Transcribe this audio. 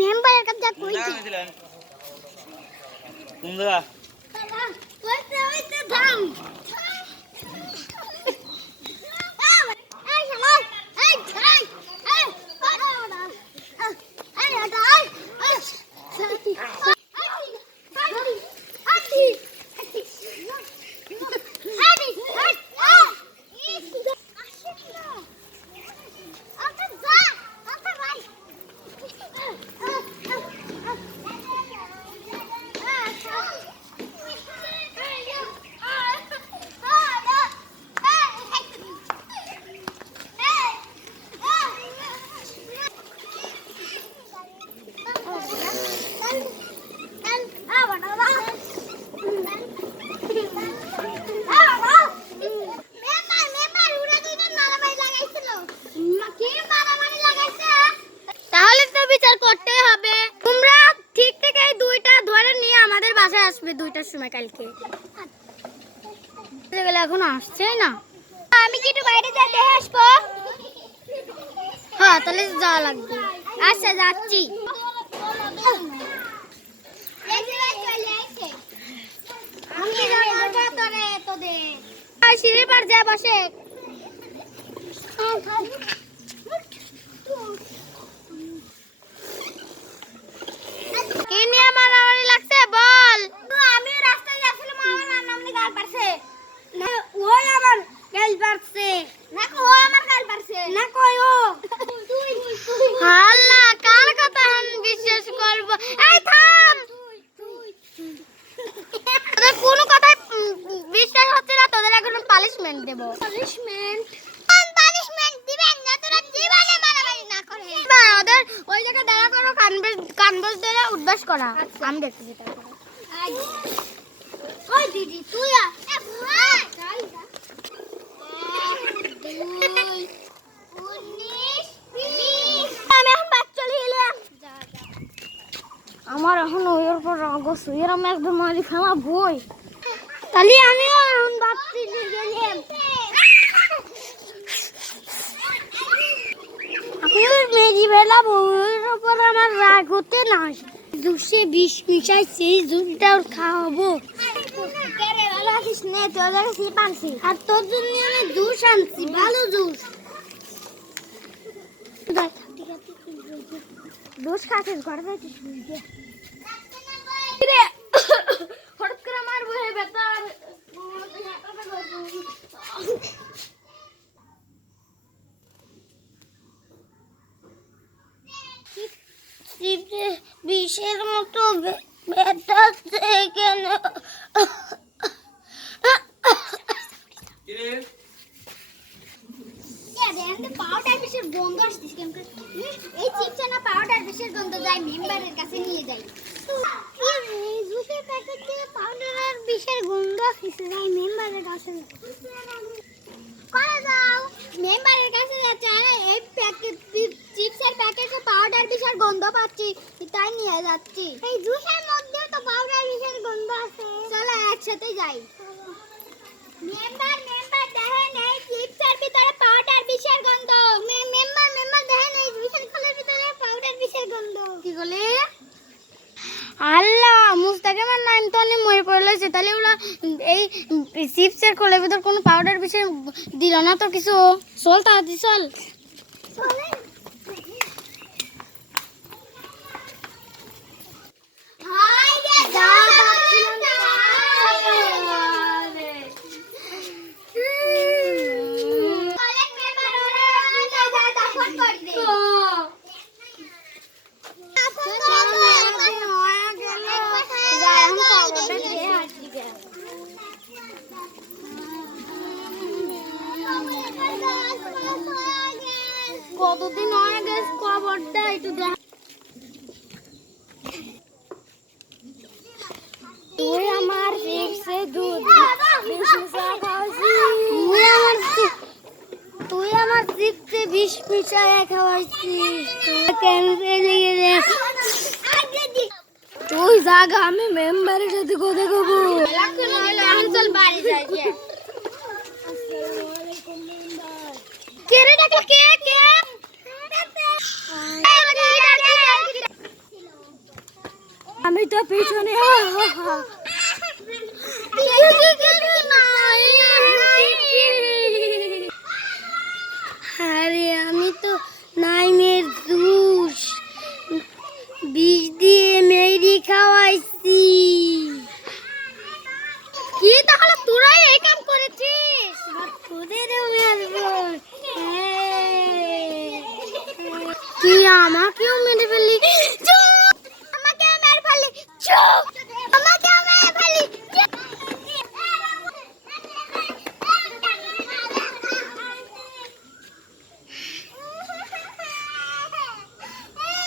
দাঁত টাইগা মেম্বারের কাছে কোন কইছি জায়গা গেছিলেন কোন জায়গা কইতে হইতে থাম বাসায় আসবে দুইটার সময় কালকে। এখন আসছে না। আমি কি একটু বাইরে যাই, দেখে আসব? হ্যাঁ তাহলে যাওয়া লাগবে। আচ্ছা যাচ্ছি। সিঁড়ির পার যা বসে কি নিয়ে মারামারি লাগছে বল আমি রাস্তায় যাচ্ছিলাম আমার নামনি গাল পারছে না ও আমার গাল পারছে। না কো আমার গাল পারছে। না কই ও। আল্লাহ কার কথা আমি বিশ্বাস করব? এই থাম! তোদের কোনো কথাই উম, উম, বিশ্বাস হচ্ছে না তোদের এখন পানিশমেন্ট দেব। পানিশমেন্ট পানিশমেন্ট দিবেন না? তোরা জীবনে মারামারি না করে ওদের ওই জায়গায় দাঁড়া করো কানবেস কানবেস ধরে উদ্বাস করা। আমি দেখতেছি তারপরে ওই দিদি তুই আ এ ভাই আমি এখন বাদ চলে এলাম আমার এখন ওইর পর রাগ আমি একদম মারি ফেলা বই তাহলে আমিও এখন ভাবছি গেলাম। আমি মেজি বেলা বউয়ের ওপর আমার রাগ হতে না জুসে বিষ মিশাই সেই জুসটা ওর খাওয়াবো আর তোর জন্য আমি জুস আনছি ভালো জুস। জুস খাচ্ছিস ঘরে হঠাৎ করে আমার বেতার। বিষের মতো বেটাচ্ছে কেন পাউডার বিষের গন্ধ চিপসের প্যাকেটে পাউডার বিষের গন্ধ পাচ্ছি, তাই নিয়ে যাচ্ছি। এই জুসের মধ্যে তো পাউডার বিষের গন্ধ আছে। চলো একসাথে যাই। মেম্বার মেম্বার দেখেন এই চিপসের পাউডার বিষের গন্ধ। মেম্বার মেম্বার দেখেন এই পাউডার বিষের গন্ধ। কি বলে? আল্লাহ মুস্তাকিমের নাম তো অনেক মরে পড়লেছে তাহলে ওরা এই চিপসের খোলের ভিতর কোনো পাউডার বিষয় দিল না তো কিছু? চল তাড়াতাড়ি, চল। কতদিন হয়ে খবরটা একটু দেখ। তুই আমার রিক্সে দুধ। তুই আমার তুই আমার চিপসে বিষ মিশায় খাওয়াইছিস। তুই কেন তুই জাগা আমি মেম্বারের আমি তো পিছনে আরে আমি তো